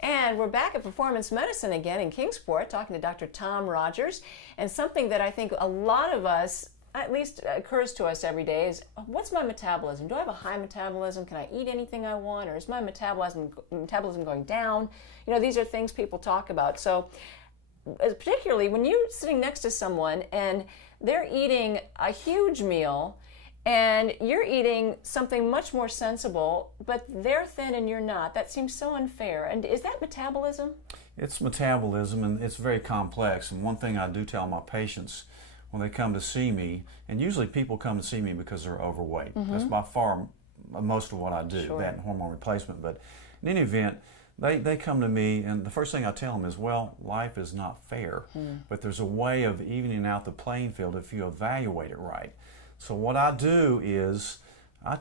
And we're back at Performance Medicine again in Kingsport, talking to Dr. Tom Rogers. And something that I think a lot of us, at least occurs to us every day, is what's my metabolism? Do I have a high metabolism? Can I eat anything I want? Or is my metabolism going down? You know, these are things people talk about. So particularly when you're sitting next to someone and they're eating a huge meal, and you're eating something much more sensible, but they're thin and you're not. That seems so unfair. And is that metabolism? It's metabolism, and it's very complex. And one thing I do tell my patients when they come to see me, and usually people come to see me because they're overweight. That's by far most of what I do, that and hormone replacement. But in any event, they come to me, and the first thing I tell them is, well, life is not fair, but there's a way of evening out the playing field if you evaluate it right. So what I do is I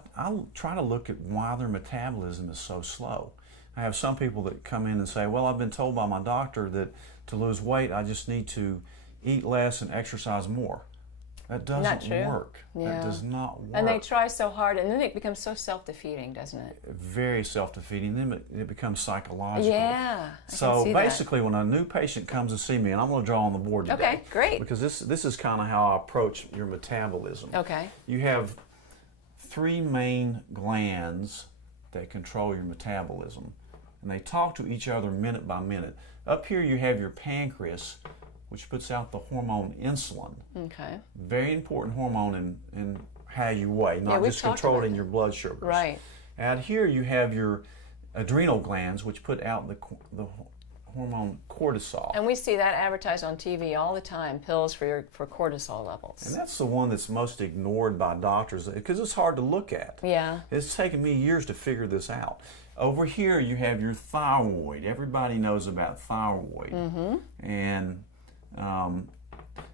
try to look at why their metabolism is so slow. I have some people that come in and say, well, I've been told by my doctor that to lose weight I just need to eat less and exercise more. That doesn't work. Yeah. That does not work. And they try so hard, and then it becomes so self-defeating, doesn't it? Very self-defeating. Then it becomes psychological. Yeah, so basically, when a new patient comes to see me, and I'm going to draw on the board today. Okay, great. Because this is kind of how I approach your metabolism. Okay. You have three main glands that control your metabolism, and they talk to each other minute by minute. Up here you have your pancreas, which puts out the hormone insulin. Okay. Very important hormone in how you weigh, not just controlling your blood sugars. Right. Out here you have your adrenal glands, which put out the hormone cortisol. And we see that advertised on TV all the time, pills for cortisol levels. And that's the one that's most ignored by doctors because it's hard to look at. Yeah. It's taken me years to figure this out. Over here you have your thyroid. Everybody knows about thyroid. And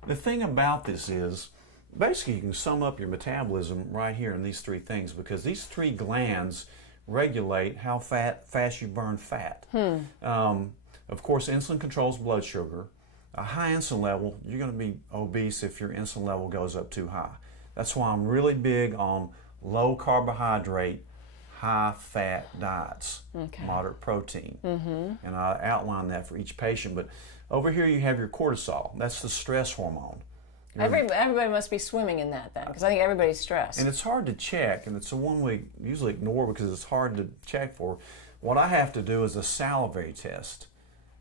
the thing about this is, basically you can sum up your metabolism right here in these three things, because these three glands regulate how fast you burn fat. Of course, insulin controls blood sugar. A high insulin level, you're going to be obese if your insulin level goes up too high. That's why I'm really big on low carbohydrate, high fat diets, moderate protein. And I outline that for each patient. But over here you have your cortisol. That's the stress hormone. Everybody must be swimming in that then, because I think everybody's stressed. And it's hard to check, and it's the one we usually ignore because it's hard to check for. What I have to do is a salivary test.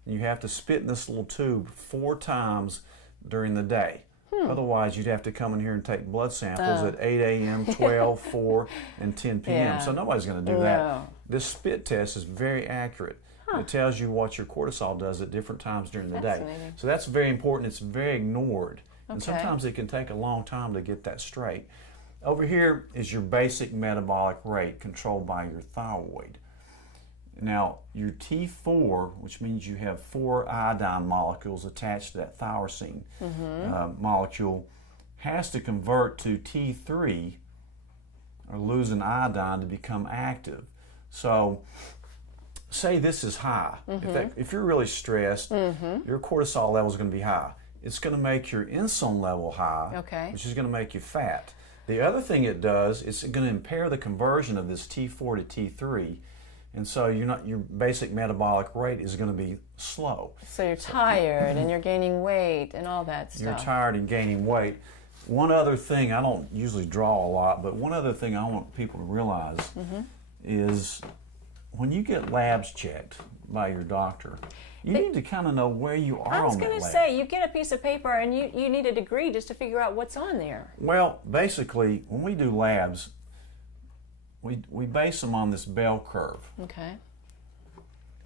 You have to spit in this little tube 4 times during the day. Otherwise, you'd have to come in here and take blood samples at 8 a.m., 12, 4, and 10 p.m. So nobody's going to do that. This spit test is very accurate. It tells you what your cortisol does at different times during the day. So that's very important. It's very ignored. And sometimes it can take a long time to get that straight. Over here is your basic metabolic rate controlled by your thyroid. Now, your T4, which means you have 4 iodine molecules attached to that tyrosine molecule, has to convert to T3 or lose an iodine to become active. So, say this is high. If you're really stressed, your cortisol level is going to be high. It's going to make your insulin level high, which is going to make you fat. The other thing it does, it's going to impair the conversion of this T4 to T3. And so your basic metabolic rate is going to be slow. So you're tired and you're gaining weight and all that stuff. You're tired and gaining weight. One other thing, I don't usually draw a lot, but one other thing I want people to realize is when you get labs checked by your doctor, you need to kind of know where you are on that lab. I was going to say, you get a piece of paper and you need a degree just to figure out what's on there. Well, basically, when we do labs, we base them on this bell curve. Okay.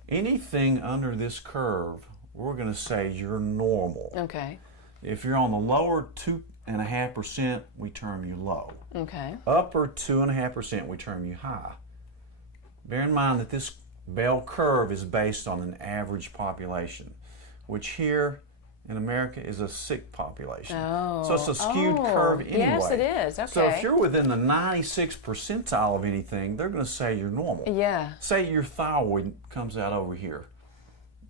Anything under this curve, we're going to say you're normal. Okay. If you're on the lower 2.5%, we term you low. Okay. Upper 2.5%, we term you high. Bear in mind that this bell curve is based on an average population, which here in America is a sick population. So it's a skewed curve anyway. Yes, it is. Okay. So if you're within the 96th percentile of anything, they're going to say you're normal. Yeah. Say your thyroid comes out over here.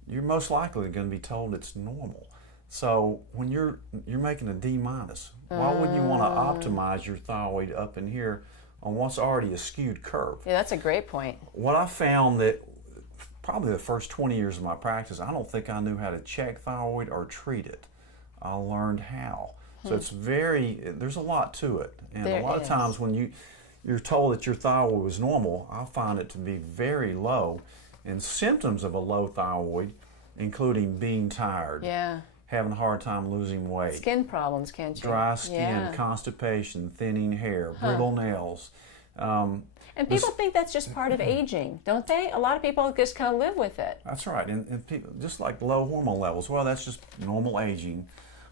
You're most likely going to be told it's normal. So when you're making a D minus, why would you want to optimize your thyroid up in here on what's already a skewed curve? Yeah, that's a great point. What I found that probably the first 20 years of my practice, I don't think I knew how to check thyroid or treat it. I learned how. So it's there's a lot to it. And There a lot is. of times when you're told that your thyroid was normal, I find it to be very low. And symptoms of a low thyroid, including being tired, Yeah. having a hard time losing weight, Skin problems, can't you? dry skin, Yeah. constipation, thinning hair, brittle nails. And people think that's just part of aging, don't they? A lot of people just kind of live with it. That's right. And people, just like low hormone levels, well, that's just normal aging.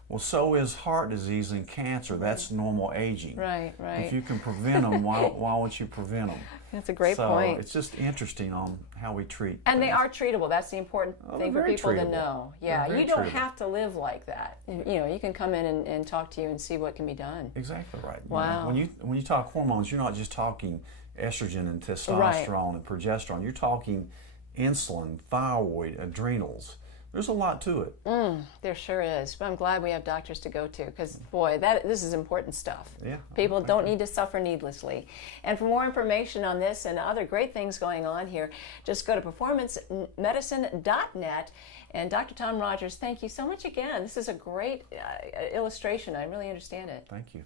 Well, so is heart disease and cancer. That's normal aging. Right, right. If you can prevent them, why won't you prevent them? That's a great so point. It's just interesting on how we treat And they things. are treatable. That's the important thing for very people to treatable. know. They're Yeah, very you don't treatable. have to live like that. You know, you can come in and talk to you and see what can be done. Exactly right. You Wow. know, when you talk hormones, you're not just talking estrogen and testosterone and progesterone. You're talking insulin, thyroid, adrenals. There's a lot to it. There sure is. But I'm glad we have doctors to go to because, boy, this is important stuff. Yeah. People don't need to suffer needlessly. And for more information on this and other great things going on here, just go to performancemedicine.net. And Dr. Tom Rogers, thank you so much again. This is a great illustration. I really understand it. Thank you.